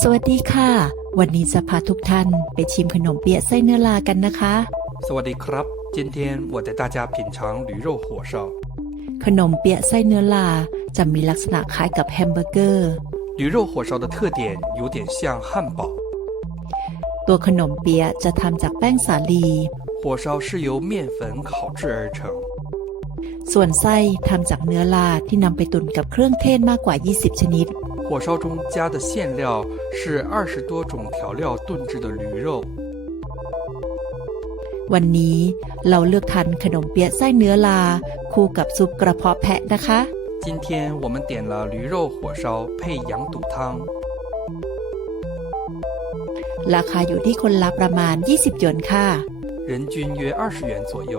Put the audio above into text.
สวัสดีค่ะ วันนี้จะพาทุกท่านไปชิมขนมเปี๊ยะไส้เนื้อลากันนะคะ สวัสดีครับ今天我带大家品尝驴肉火烧 ขนมเปี๊ยะไส้เนื้อลาจะมีลักษณะคล้ายกับแฮมเบอร์เกอร์ 驴肉火烧的特点有点像汉堡 ตัวขนมเปี๊ยะจะทำจากแป้งสาลี 火烧是由面粉烤制而成 ส่วนไส้ทำจากเนื้อลาที่นำไปตุ๋นกับเครื่องเทศมากกว่า 20 ชนิด 火烧中加的馅料是二十多种调料炖制的驴肉 วันนี้เราเลือกทานขนมเปี๊ยะไส้เนื้อลา คู่กับซุปกระเพาะแพะนะคะ 今天我们点了驴肉火烧配羊肚汤 ราคาอยู่ที่คนละประมาณ 20 หยวนค่ะ 人均约二十元左右